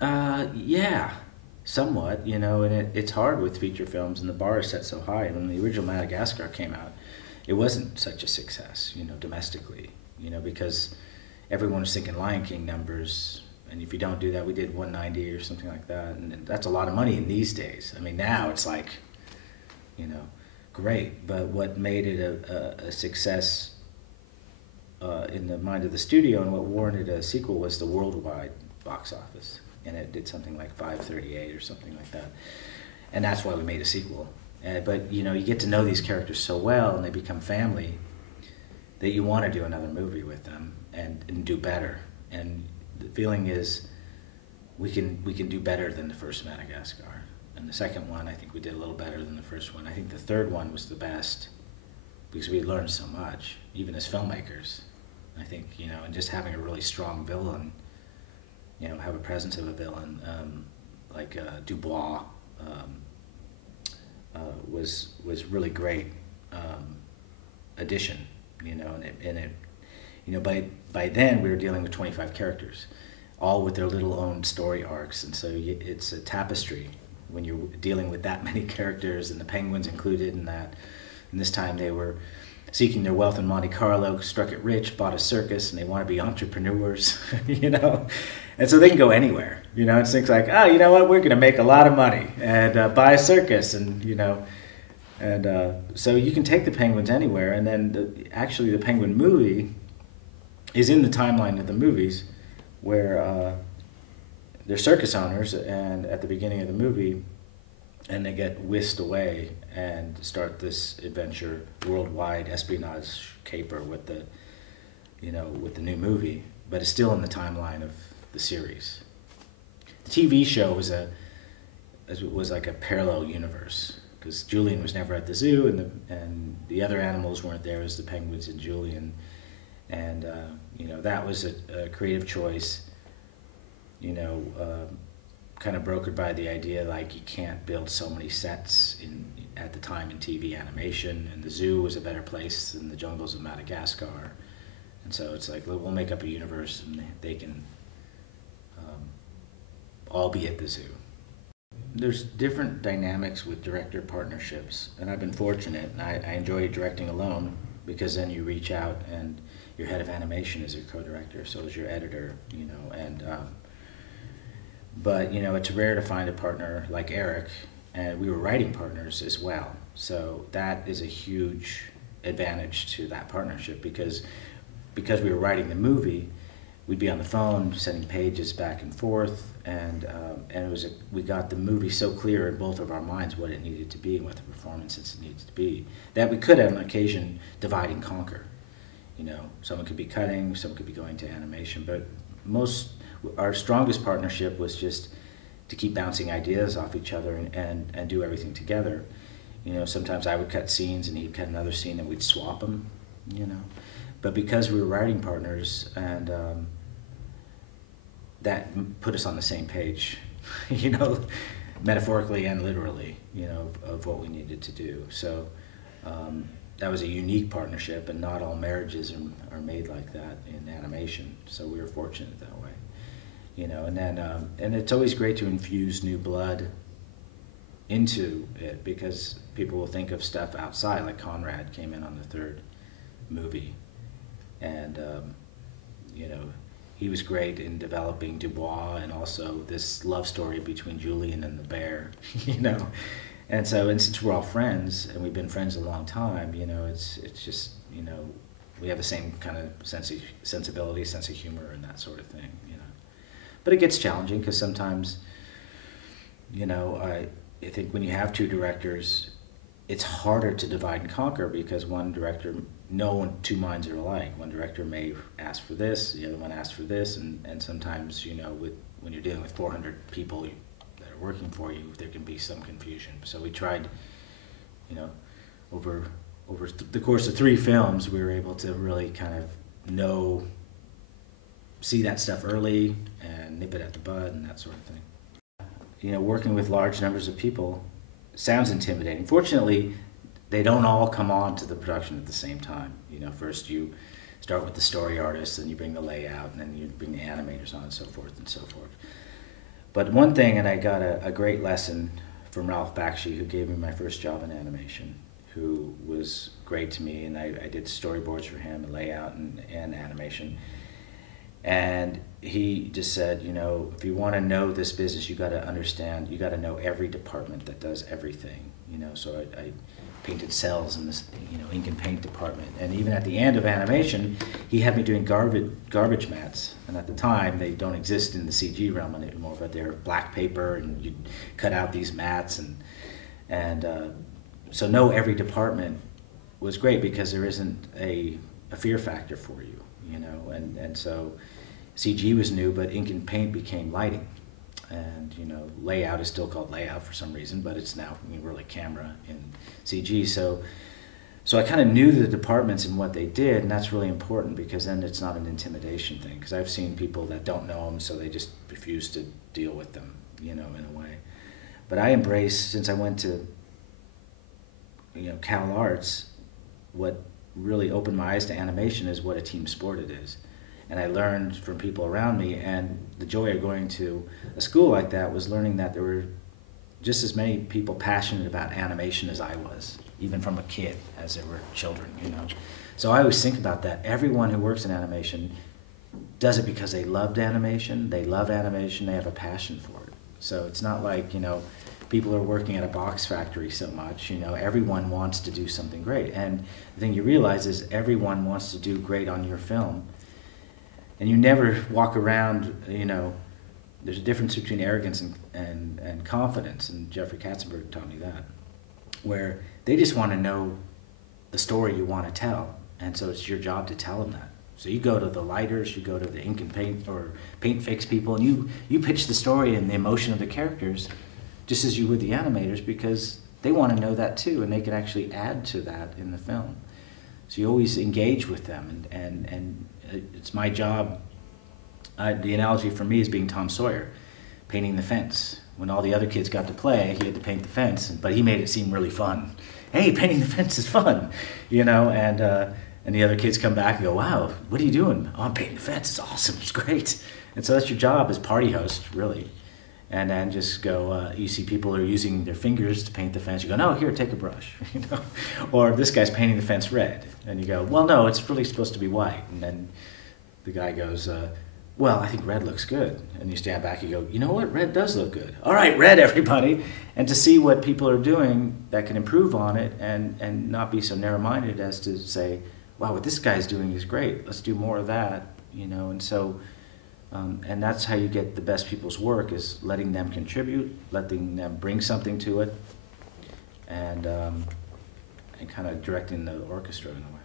Yeah, somewhat, you know, and it's hard with feature films, and the bar is set so high. When the original Madagascar came out, it wasn't such a success, you know, domestically, you know, because everyone was thinking Lion King numbers, and if you don't do that, we did 190 or something like that, and that's a lot of money in these days. I mean, now it's like, you know, great, but what made it a success in the mind of the studio and what warranted a sequel was the worldwide box office, and it did something like 538 or something like that, and that's why we made a sequel. But you know, you get to know these characters so well, and they become family, that you want to do another movie with them and do better. And the feeling is we can do better than the first Madagascar. And the second one, I think we did a little better than the first one. I think the third one was the best because we learned so much, even as filmmakers. I think, you know, and just having a really strong villain, you know, have a presence of a villain like Dubois was really great addition, you know, and it you know, by then we were dealing with 25 characters, all with their little own story arcs, and so it's a tapestry when you're dealing with that many characters, and the penguins included in that. And this time they were seeking their wealth in Monte Carlo, struck it rich, bought a circus, and they want to be entrepreneurs, you know. And so they can go anywhere, you know. It's things like, oh, you know what, we're going to make a lot of money and buy a circus, and you know, and so you can take the penguins anywhere. And then actually the Penguin movie is in the timeline of the movies where they're circus owners, and at the beginning of the movie, and they get whisked away and start this adventure, worldwide espionage caper with the, you know, with the new movie, but it's still in the timeline of the series. The TV show was like a parallel universe because Julian was never at the zoo, and the other animals weren't there as the penguins and Julian, and you know, that was a creative choice, you know, kind of brokered by the idea like you can't build so many sets at the time in TV animation, and the zoo was a better place than the jungles of Madagascar, and so it's like we'll make up a universe and they can all be at the zoo. There's different dynamics with director partnerships, and I've been fortunate, and I enjoy directing alone because then you reach out and your head of animation is your co-director, so is your editor, you know, and but you know, it's rare to find a partner like Eric, and we were writing partners as well, so that is a huge advantage to that partnership because we were writing the movie, we'd be on the phone sending pages back and forth, and it was we got the movie so clear in both of our minds what it needed to be and what the performances needed to be that we could on occasion divide and conquer. You know, someone could be cutting, someone could be going to animation, but our strongest partnership was just to keep bouncing ideas off each other and do everything together. You know, sometimes I would cut scenes and he'd cut another scene and we'd swap them, you know. But because we were writing partners, and that put us on the same page, you know, metaphorically and literally, you know, of what we needed to do. So that was a unique partnership, and not all marriages are made like that in animation. So we were fortunate that way, you know. And then and it's always great to infuse new blood into it because people will think of stuff outside. Like Conrad came in on the third movie, and you know, he was great in developing Dubois and also this love story between Julian and the bear, you know. And so, and since we're all friends, and we've been friends a long time, you know, it's just, you know, we have the same kind of sensibility, sense of humor, and that sort of thing, you know. But it gets challenging because sometimes, you know, I think when you have two directors, it's harder to divide and conquer because one director, two minds are alike. One director may ask for this, the other one asks for this, and sometimes, you know, when you're dealing with 400 people that are working for you, there can be some confusion. So we tried, you know, over the course of 3 films, we were able to really kind of see that stuff early and nip it at the bud and that sort of thing. You know, working with large numbers of people sounds intimidating. Fortunately, they don't all come on to the production at the same time. You know, first you start with the story artists, and you bring the layout, and then you bring the animators on, and so forth and so forth. But one thing, and I got a great lesson from Ralph Bakshi, who gave me my first job in animation, who was great to me, and I did storyboards for him and layout and animation. And he just said, you know, if you want to know this business, you got to understand, you got to know every department that does everything, you know. So I painted cells in this, you know, ink and paint department. And even at the end of animation, he had me doing garbage mats. And at the time, they don't exist in the CG realm anymore, but they're black paper, and you cut out these mats. And so know every department was great, because there isn't a fear factor for you, you know. And so CG was new, but ink and paint became lighting. And, you know, layout is still called layout for some reason, but it's now really camera in CG. So I kind of knew the departments and what they did, and that's really important, because then it's not an intimidation thing. Because I've seen people that don't know them, so they just refuse to deal with them, you know, in a way. But I embrace, since I went to, you know, Cal Arts, what really opened my eyes to animation is what a team sport it is. And I learned from people around me, and the joy of going to a school like that was learning that there were just as many people passionate about animation as I was, even from a kid, as there were children, you know. So I always think about that. Everyone who works in animation does it because they loved animation, they love animation, they have a passion for it. So it's not like, you know, people are working at a box factory so much, you know, everyone wants to do something great. And the thing you realize is everyone wants to do great on your film. And you never walk around, you know, there's a difference between arrogance and confidence, and Jeffrey Katzenberg taught me that, where they just want to know the story you want to tell, and so it's your job to tell them that. So you go to the lighters, you go to the ink and paint or paint fix people, and you pitch the story and the emotion of the characters just as you would the animators, because they want to know that too, and they can actually add to that in the film. So you always engage with them, and it's my job. The analogy for me is being Tom Sawyer, painting the fence. When all the other kids got to play, he had to paint the fence, but he made it seem really fun. Hey, painting the fence is fun, you know, and the other kids come back and go, wow, what are you doing? Oh, I'm painting the fence, it's awesome, it's great. And so that's your job as party host, really. And then just go, you see people are using their fingers to paint the fence, you go, no, here, take a brush, you know. Or this guy's painting the fence red, and you go, well, no, it's really supposed to be white. And then the guy goes, well, I think red looks good. And you stand back and you go, you know what, red does look good. All right, red, everybody. And to see what people are doing that can improve on it, and not be so narrow-minded as to say, wow, what this guy's doing is great, let's do more of that, you know. And so, and that's how you get the best people's work, is letting them contribute, letting them bring something to it, and kind of directing the orchestra in a way.